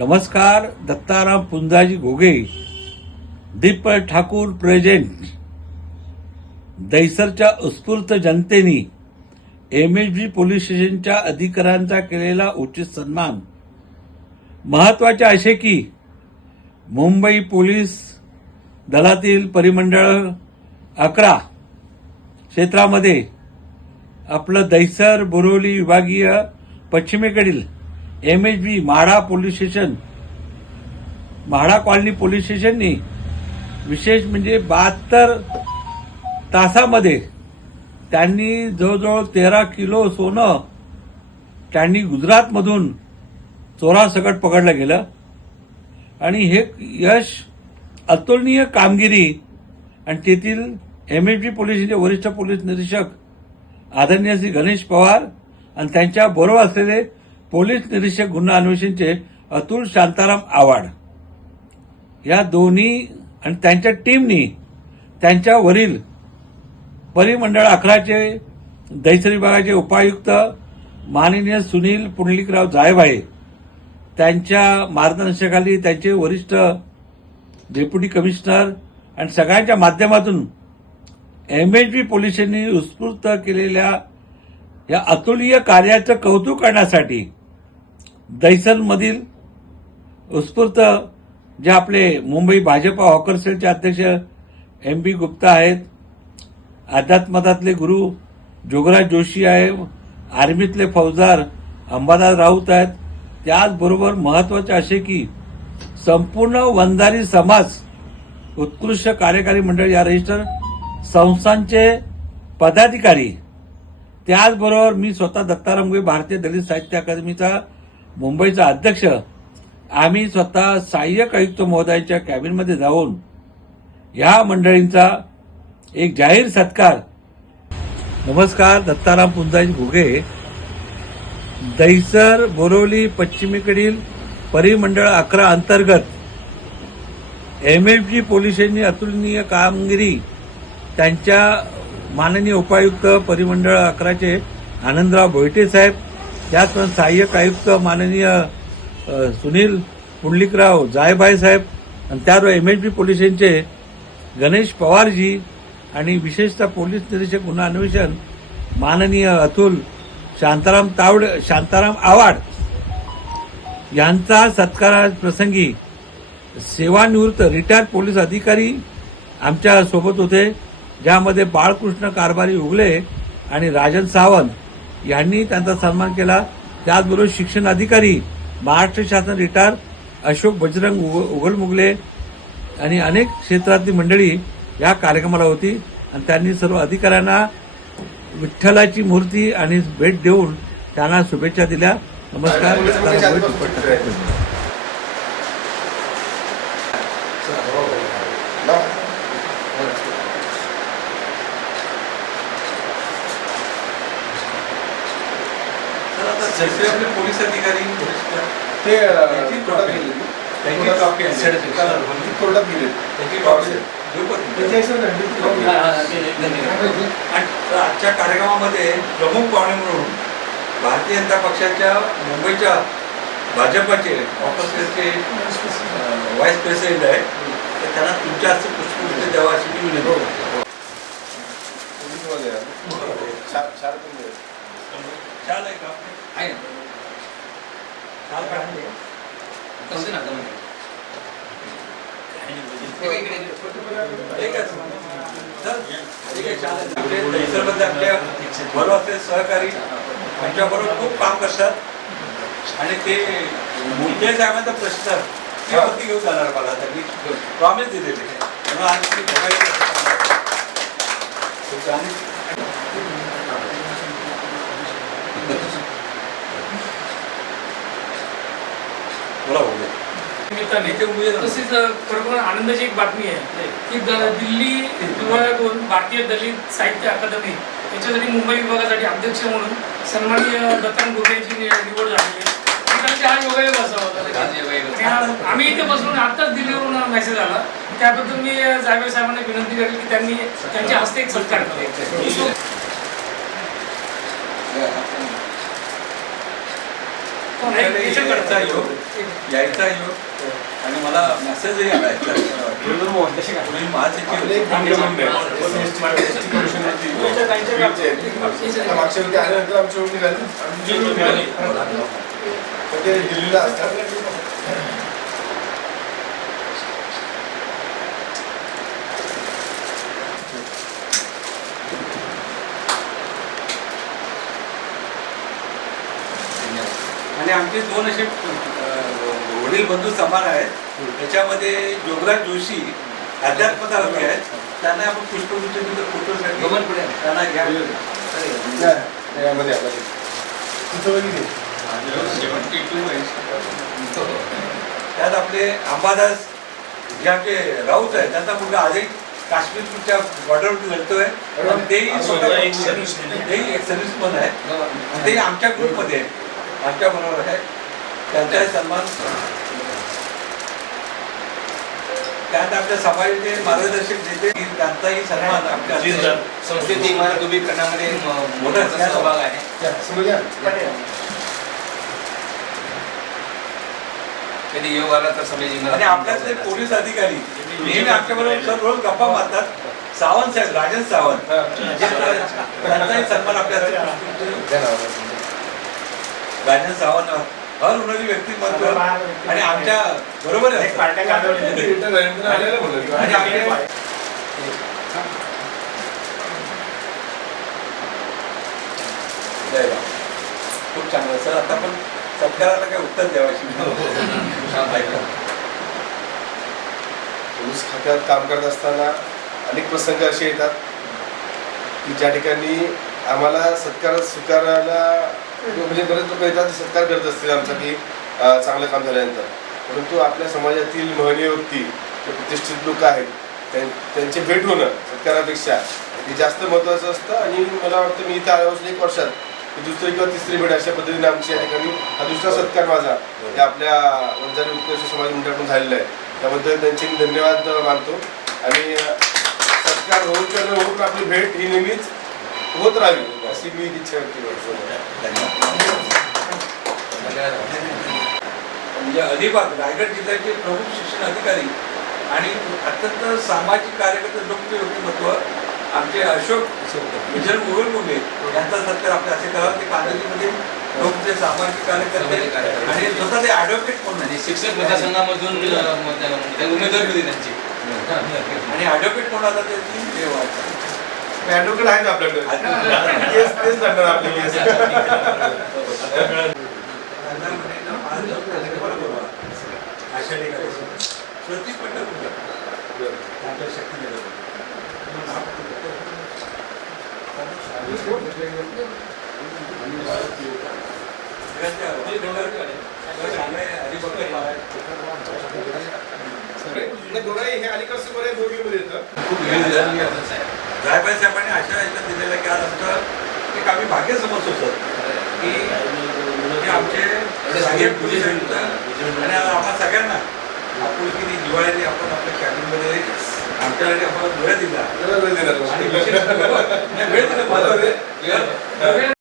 नमस्कार दत्ताराम पुंजाजी घोगे दीपक ठाकूर प्रेझेंट दैसरच्या उत्स्फूर्त जनतेने एम एच बी पोलीस स्टेशनच्या अधिकाऱ्यांचा केलेला उचित सन्मान महत्त्वाचे असे की मुंबई पोलीस दलातील परिमंडळ अकरा क्षेत्रामध्ये आपलं दैसर बोरिवली विभागीय पश्चिमेकडील M H B MHADA police station MHADA colony police स्टेशननी विशेष म्हणजे बहात्तर तासामध्ये त्यांनी जवळजवळ तेरा किलो सोनं त्यांनी गुजरातमधून चोरासकट पकडलं गेलं. आणि हे यश अतुलनीय कामगिरी आणि तेथील एम एच बी पोलिसचे वरिष्ठ पोलीस निरीक्षक आदरणीय श्री गणेश पवार आणि त्यांच्या बरोबर असलेले पोलीस निरीक्षक गुन्हा अन्वेषणचे अतुल शांताराम आवाड या दोन्ही आणि त्यांच्या टीमनी त्यांच्यावरील परिमंडळ अकराचे दहिसर विभागाचे उपायुक्त माननीय सुनील पुंडलिकराव जायभाये त्यांच्या मार्गदर्शनाखाली त्यांचे वरिष्ठ डेप्युटी कमिशनर आणि सगळ्यांच्या माध्यमातून एम एच बी पोलिसांनी उत्स्फूर्त केलेल्या या अतुलीय कार्याचं कौतुक करण्यासाठी दैसनमधील उत्स्फूर्त जे आपले मुंबई भाजपा हॉकर सेलचे अध्यक्ष एम बी गुप्ता आहेत अध्यात्मतातले गुरु जोगराज जोशी आहे आर्मीतले फौजदार अंबादास राऊत आहेत. त्याचबरोबर महत्त्वाचे असे की संपूर्ण वंजारी समाज उत्कृष्ट कार्यकारी मंडळ या रजिस्टर संस्थांचे पदाधिकारी. त्याचबरोबर मी स्वतः दत्ताराम गुहे भारतीय दलित साहित्य अकादमीचा मुंबईचा अध्यक्ष आम्ही स्वतः सहाय्यक आयुक्त महोदयांच्या कॅबिनमध्ये जाऊन या मंडळींचा एक जाहीर सत्कार. नमस्कार दत्ताराम पुंजाजी घुगे. दैसर बोरवली पश्चिमेकडील परिमंडळ अकरा अंतर्गत एम एफ जी पोलिसांनी अतुलनीय कामगिरी त्यांच्या माननीय उपायुक्त परिमंडळ अकराचे आनंदराव भोयटे साहेब त्याचप्रमाणे सहाय्यक आयुक्त माननीय सुनील पुंडलिकराव जायभाई साहेब आणि त्यावर एम एच बी पोलिसांचे गणेश पवारजी आणि विशेषतः पोलीस निरीक्षक गुन्हा अन्वेषण माननीय अतुल शांताराम तावड शांताराम आवाड यांचा सत्कारा प्रसंगी सेवानिवृत्त रिटायर्ड पोलीस अधिकारी आमच्यासोबत होते ज्यामध्ये बाळकृष्ण कारभारी उगले आणि राजन सावंत यांनी त्यांचा सन्मान केला. त्याचबरोबर शिक्षण अधिकारी महाराष्ट्र शासन रिटायर अशोक बजरंग उग- उगलमुगले आणि अनेक क्षेत्रातली मंडळी या कार्यक्रमाला होती. आणि त्यांनी सर्व अधिकाऱ्यांना विठ्ठलाची मूर्ती आणि भेट देऊन त्यांना शुभेच्छा दिल्या. नमस्कार. पोलीस अधिकारी ते कोर्टात. गेले. त्यांची केली. कोर्टात गेले. त्याची copy आहे. देऊ का तुम्ही? त्याची extra झाली. आणि आजच्या कार्यक्रमामध्ये प्रमुख पाहुणे म्हणून भारतीय जनता पक्षाच्या मुंबईच्या भाजपाचे ऑफिसचे व्हाईस प्रेसिडेंट आहे तर त्यांना तुमच्या हस्ते पुष्पगुच्छ द्यावा अशी मी विनंती करतो. शाल आहे का? काढली आहे? आहे, शाल आहे. आपले दैसरमध्ये आपल्या बरोबर असलेले सहकारी आमच्याबरोबर खूप काम करतात. आणि ते मुंडे साहेबांचा प्रश्न ते वरती घेऊन जाणार मला त्यांनी प्रॉमिस दिलेले म्हणून आज मी बघायचं. बोला. तसेच खरोखर आनंदाची एक बातमी आहे. की द- दिल्ली विभागातून भारतीय दलित साहित्य अकादमी याच्यासाठी मुंबई विभागासाठी अध्यक्ष म्हणून सन्माननीय दत्तान गुर्गे यांची निवड झाली आहे. हा योगायोग आम्ही इथे बसून आत्ताच दिल्लीवरून मेसेज आला. त्याबद्दल मी जायवे साहेबांना विनंती करेल की त्यांनी त्यांच्या हस्ते एक सत्कार करावा यायचा योग यायचा योग आणि मला मेसेजही आला याचा. तुम्ही महासचिव आपले एक मंडळ आहे. SC कमिशनची आता मागच्या वेळी आल्यानंतर आमची ओळख निघाली तर ते दिल्लीला असतात आणि आमचे दोन असे वडील बंधू समान आहेत. त्याच्यामध्ये योगराज जोशी अध्यात्म तालुके आहेत. त्यांना आपण पुष्पगुच्छ तिथं फोटोसाठी त्यांना घ्या. यामध्ये आपला त्यात आपले अंबादास जे आमचे राऊत आहेत त्यांचा मुलगा आजही काश्मीरच्या बॉर्डरवरती लढतोय तेही तेही एक सर्व्हिसमन आहे. आणि तेही आमच्या ग्रुपमध्ये आहे. आमच्या बरोबर आहे. त्यांचाही सन्मान. त्यात आपल्या समाजाचे मार्गदर्शक नेते त्यांचाही सन्मान आपल्या संस्थेची इमारत उभी करण्यामध्ये म- मोठा सहभाग आहे. कधी योग आला तर इमारत आणि आपल्यातले पोलीस अधिकारी नेहमी आमच्या बरोबर सर रोज गप्पा मारतात. सावंत साहेब राजन सावंत. त्यांचाही सन्मान आपल्या राजन सावंत हर होणारी व्यक्तिमत्व. आणि आमच्या बरोबर. खूप चांगलं सर आता पण सत्काराला काय उत्तर द्यावायची. पोलीस खात्यात काम करत असताना अनेक प्रसंग असे येतात की ज्या ठिकाणी आम्हाला सत्कार स्वीकारायला म्हणजे बरेच लोक येतात सत्कार करत असतील आमचा की चांगलं काम झाल्यानंतर. परंतु आपल्या समाजातील महनीय व्यक्ती जे प्रतिष्ठित लोक आहेत त्यां- भेट होणं सत्कारापेक्षा हे जास्त महत्त्वाचं असतं. आणि मला वाटतं मी इथं आल्यापासून एक वर्षात दुसरी किंवा तिसरी भेट अशा पद्धतीने आमची या ठिकाणी हा दुसरा सत्कार माझा हे आपल्या वंजारी उत्कर्ष समाज मंडळातून झालेला आहे. त्याबद्दल त्यांचे मी धन्यवाद मानतो. आणि सत्कार होऊन किंवा होऊन आपली भेट ही नेहमीच होत राहावी अशी मी इच्छा करतो. म्हणजे अलिबाग रायगड जिल्ह्याचे प्रमुख शिक्षण अधिकारी आणि अत्यंत सामाजिक कार्यकर्ते लोकप्रिय व्यक्तिमत्व आमचे अशोक विजय मुघलमुंडे यांचा सत्कार आपल्या असे करा ते कांदलीमध्ये लोकप्रिय सामाजिक कार्यकर्ते आणि स्वतः ते ॲडव्होकेट म्हणून आणि शिक्षक मतदारसंघामधून उमेदवारी होती त्यांची. आणि ॲडव्होकेट म्हणून आता ते तीन देव आहेत. ॲडव्होकेट आहेत आपल्याकडे. केस तेच लढणार आपली केस. होतं. होती. रायबाई साहेबांनी अशा याच्यात दिलेलं की आज आमचं एक आम्ही भाग्य समजतो सर. की आमचे सगळे पोलीस आयुक्त आणि आम्हा सगळ्यांना आपुलकीने जिवाळ्याने आपण आपल्या कॅबिनमध्ये आमच्याकडे आपण वेळ दिला. आणि वेळ दिला.